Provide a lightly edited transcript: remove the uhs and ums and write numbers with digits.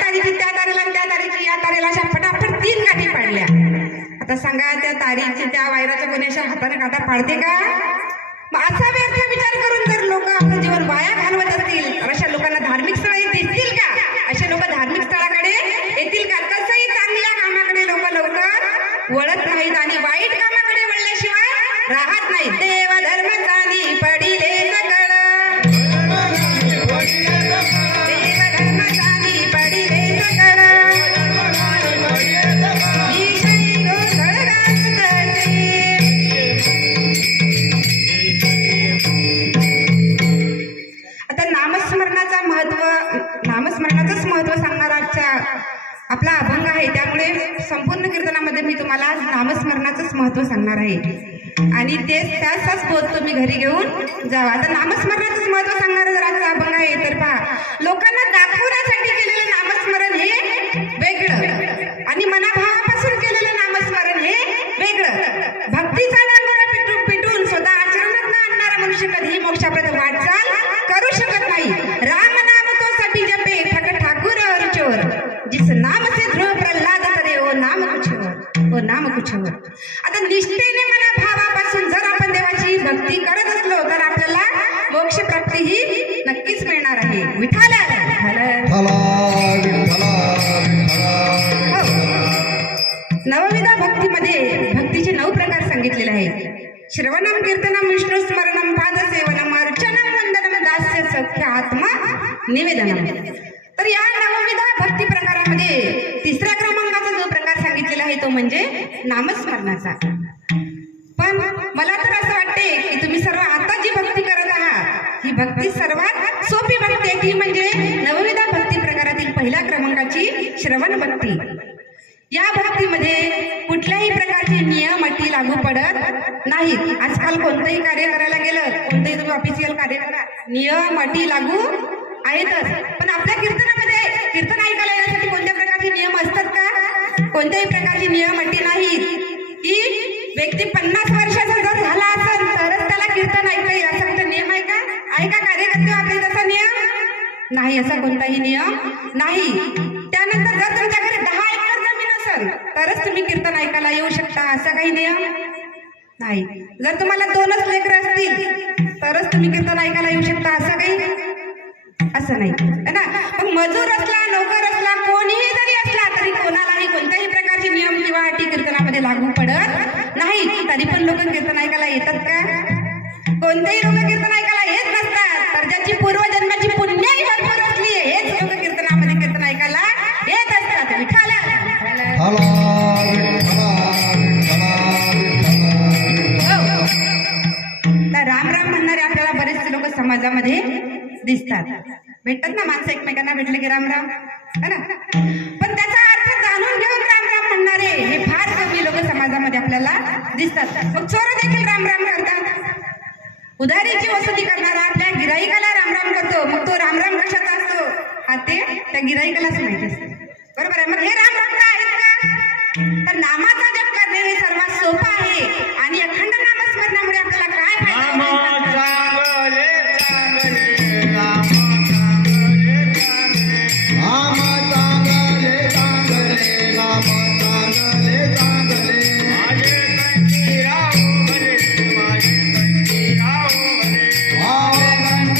तारीखी त्या तारेला आणि त्या तारीखी या तारेला अशा फटाफट 3 गाठी पाडल्या. आता सांगा त्या तारीखची त्या वायराच्या कोणी अशा हाताने काटा पाडते का? मग असा व्यर्थ विचार करून जर लोक आपलं जीवन वाया घालवत असतील तर अशा लोकांना धार्मिक स्थळ दिसतील का? असे लोक धार्मिक स्थळाकडे येतील का? तसंही चांगल्या कामाकडे लोक लवकर वळत नाहीत आणि वाईट कामाकडे वळल्याशिवाय राहत नाही. देव धर्म जाणी पडिले सकळ, देव धर्म जाणी पडिले सकळ, भीषणी गोंधळ गाजत आता नामस्मरणाचंच महत्व सांगणारा आजचा आपला अभंग आहे. त्यामुळे संपूर्ण कीर्तनामध्ये मी तुम्हाला आज नामस्मरणाचंच महत्व सांगणार आहे आणि त्याचाच बोध तुम्ही घरी घेऊन जावा. आता नामस्मरणाचंच महत्व सांगणारा जर आजचा अभंग आहे तर पहा, लोकांना दाखवण्यासाठी केलेलं नामस्मरण हे वेगळं आणि मनाभावापासून केलेलं नामस्मरण हे वेगळं. भक्तीचा डांगोरा पिटून स्वतः आचरणात न आणणारा मनुष्य कधीही मोक्षाप्रत वाटचाल करू शकत नाही. राम नाम तो सभी जपे ठग ठाकुर और चोर, जिस नाम से ध्रुव प्रल्हाद करे ओ नाम कुछ, ओ नाम कुछ. आता निष्ठेने मनाभावापासून जर आपण देवाची भक्ती करत असलो तर आपल्याला मोक्ष प्राप्ती ही नक्कीच मिळणार आहे. विठाल नवविधा भक्तीमध्ये भक्तीचे 9 प्रकार सांगितलेले आहेत. श्रवणम कीर्तनम विष्णू स्मरणम पादसेवनम अर्चनम वंदनम दास्य सख्य आत्मा निवेदनम. तर या नवविधा भक्ती प्रकारामध्ये 3ऱ्या क्रमांकाचा जो प्रकार सांगितलेला आहे तो म्हणजे नामस्मरणाचा. पण मला तर असं वाटते की तुम्ही सर्व आता जी भक्ती करत आहात ही भक्ती सर्वात सोपी भक्ती आहे, ती म्हणजे नवविधा भक्ती प्रकारातील 1ल्या क्रमांकाची श्रवण भक्ती. या भक्तीमध्ये कुठल्याही प्रकारचे नियम अटी लागू पडत नाहीत. आजकाल कोणतंही कार्य करायला गेलं, कोणतंही तुम्ही ऑफिशियल कार्य करा, नियम अटी लागू आहेतच. पण आपल्या कीर्तनामध्ये कीर्तन ऐकायला येण्यासाठी कोणत्या प्रकारचे नियम असतात का? कोणत्याही प्रकारचे नियम अटी नाहीत. की व्यक्ती 50 वर्षाचा जर झाला असेल तरच त्याला कीर्तन ऐकता येईल असा कोणता नियम आहे का? आहे का कार्यकर्ते आपले तसा नियम? नाही, असा कोणताही नियम नाही. त्यानंतर जर तुमच्याकडे 10 एकर जमीन असेल तरच तुम्ही कीर्तन ऐकायला येऊ शकता असा काही नियम नाही. जर तुम्हाला 2च लेकरं असतील तरच तुम्ही कीर्तन ऐकायला येऊ शकता असं काही असं नाही है ना. मग मजूर असला, नोकर असला, कोणीही जरी असला तरी कोणालाही कोणत्याही प्रकारचे नियम किंवा अटी कीर्तनामध्ये लागू पडत नाही. तरी पण लोक कीर्तन ऐकायला येतात का? कोणतेही लोक कीर्तन ऐकायला येत नसतात. तर ज्याची पूर्वजन्माची पुण्याही भरपूर असली हेच लोक कीर्तनामध्ये कीर्तन ऐकायला येत असतात. विठाला तर राम राम म्हणणारे आपल्याला बरेचसे लोक समाजामध्ये दिसतात. भेटतात ना माणसं, एकमेकांना भेटले की राम राम है ना. पण त्याचा अर्थ जाणून घेऊन राम राम म्हणणारे हे फार कमी लोक समाजामध्ये आपल्याला दिसतात. मग चोर देखील राम राम करतात. उधारीची वसुली करणारा आपल्या गिराईकाला राम राम करतो. मग तो राम राम कशाचा असतो हा ते त्या गिराईकालाच माहिती असते. बरोबर आहे. मग हे राम राम का आहेत का? तर नामाचा